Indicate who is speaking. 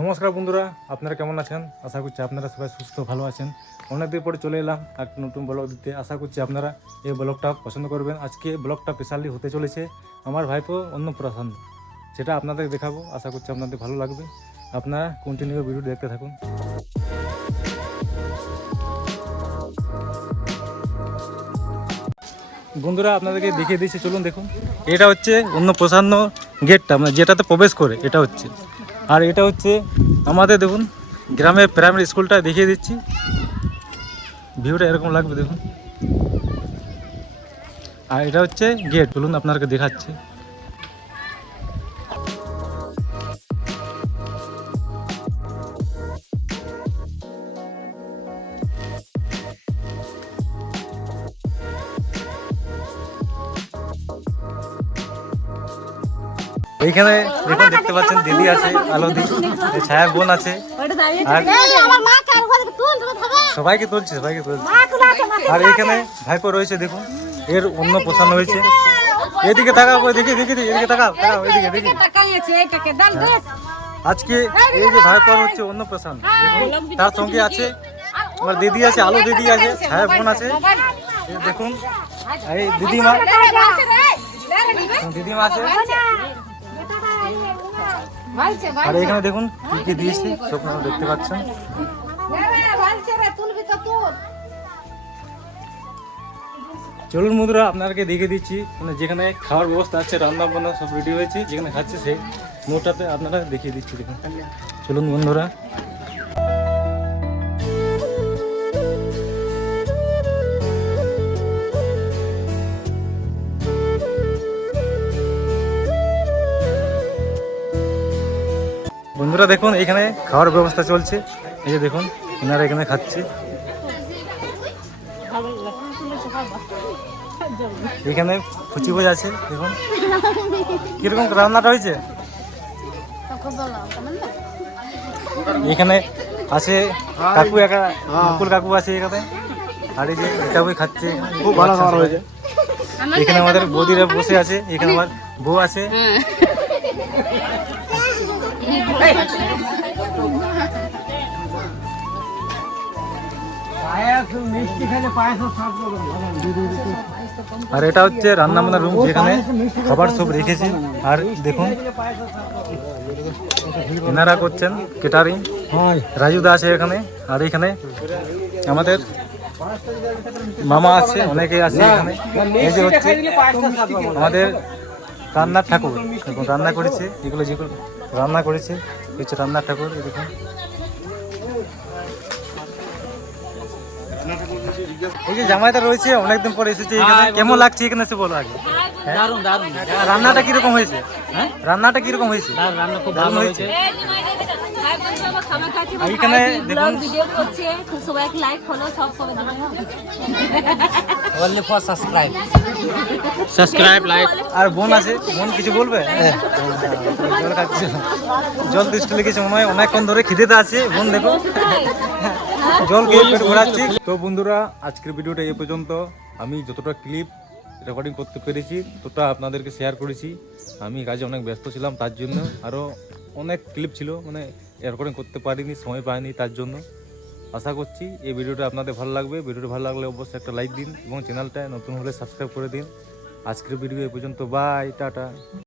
Speaker 1: নমস্কার বন্ধুরা, আপনারা কেমন আছেন? আশা করছি আপনারা সবাই সুস্থ ভালো আছেন। অনেকদিন পরে চলে এলাম একটা নতুন ব্লগ দিতে। আশা করছি আপনারা এই ব্লগটা পছন্দ করবেন। আজকে ব্লগটা স্পেশালি হতে চলেছে আমার ভাইপো অন্নপ্রাশন, সেটা আপনাদের দেখাবো। আশা করছি আপনাদের ভালো লাগবে। আপনারা কন্টিনিউ ভিডিও দেখতে থাকুন। বন্ধুরা, আপনাদেরকে দেখিয়ে দিচ্ছি, চলুন দেখুন। এটা হচ্ছে অন্নপ্রসান্ন গেটটা মানে যেটাতে প্রবেশ করে, এটা হচ্ছে। আর এটা হচ্ছে আমাদের দেখুন, গ্রামের প্রাইমারি স্কুলটা দেখিয়ে দিচ্ছি। ভিউটা এরকম লাগবে দেখুন। আর এটা হচ্ছে গেট বলুন আপনাদেরকে দেখাচ্ছি। এইখানে দেখুন দেখতে পাচ্ছেন দিদি আছে আলোদি ছায়া বোন আছে আর সবাইকে তুলছে সবাইকে তুলছে আর এখানে ভাইপো রয়েছে দেখুন এর অন্য পোষানো হয়েছে এদিকে তাকাও দেখি দেখি এদিকে তাকাও তাকাও এদিকে দেখি আজকে এই যে ভাইপোর হচ্ছে অন্য প্রসান তার সঙ্গে আছে আমার দিদি আছে আলো দিদি আছে ছায়া বোন আছে এই দেখুন এই দিদিমা দিদিমা আছে আর এখানে দেখুন কি কি দিয়েছি সব দেখতে পাচ্ছেন? চলুন বন্ধুরা আপনাদেরকে দেখে দিচ্ছি মানে যেখানে খাওয়ার ব্যবস্থা আছে রান্না বান্না সব রেডি হয়েছে যেখানে খাচ্ছে সেই মোটাতে আপনারা দেখিয়ে দিচ্ছি দেখুন। চলুন বন্ধুরা বন্ধুরা দেখুন এখানে খাওয়ার ব্যবস্থা চলছে। এই যে দেখুন এনারা এখানে খাচ্ছে। এখানে ফুচি বোঝা আছে দেখুন। কীরকম রান্নাটা হয়েছে? এখানে আছে কাকু একা মুকুল কাকু আছে এখানে। আর এই যে এটা বই খাচ্ছে খুব ভালো খাবার হয়েছে। এখানে আমাদের বৌদিরা বসে আছে এখানে আমার বউ আছে। আর এটা হচ্ছে রান্না বান্নার রুম যেখানে খাবার সব রেখেছে। আর দেখুন এনারা করছেন কেটারিং রাজু দা আছে এখানে আর এখানে আমাদের মামা আছে অনেকে আছে এখানে। এই যে হচ্ছে আমাদের রান্নার ঠাকুর দেখুন রান্না করেছে এগুলো যেগুলো রান্না করেছে হচ্ছে রান্নার ঠাকুর এই দেখুন। এই যে জামাইটা রয়েছে অনেকদিন পরে এসেছে এখানে। কেমন লাগছে এখানে এসে বলো আগে? হ্যাঁ?
Speaker 2: দারুণ দারুণ
Speaker 1: রান্নাটা কীরকম হয়েছে?
Speaker 2: হ্যাঁ?
Speaker 1: রান্নাটা কীরকম হয়েছে?
Speaker 2: রান্না খুব ভালো
Speaker 1: হয়েছে। দেখুন।
Speaker 3: ভিডিও করছে সবাই লাইক ফলো সব করে দেবেন
Speaker 2: only for subscribe subscribe like
Speaker 1: আর বোন আছে বোন কিছু বলবে? জল খাচ্ছে জল দৃষ্টি লেগেছে মনে হয় অনেকক্ষণ ধরে খিদেতে আছে বোন দেখো। জল খেয়ে পেট ভরাচ্ছি। তো বন্ধুরা আজকের ভিডিওটা এই পর্যন্ত। আমি যতটা ক্লিপ রেকর্ডিং করতে পেরেছি, তোটা আপনাদেরকে শেয়ার করেছি। আমি কাজে অনেক ব্যস্ত ছিলাম, তার জন্য আরও অনেক ক্লিপ ছিল মানে রেকর্ডিং করতে পারিনি, সময় পাইনি তার জন্য। আশা করছি এই ভিডিওটা আপনাদের ভালো লাগবে। ভিডিওটা ভালো লাগলে অবশ্যই একটা লাইক দিন এবং চ্যানেলটা নতুন হলে সাবস্ক্রাইব করে দিন। আজকের ভিডিও এ পর্যন্ত বাই টাটা।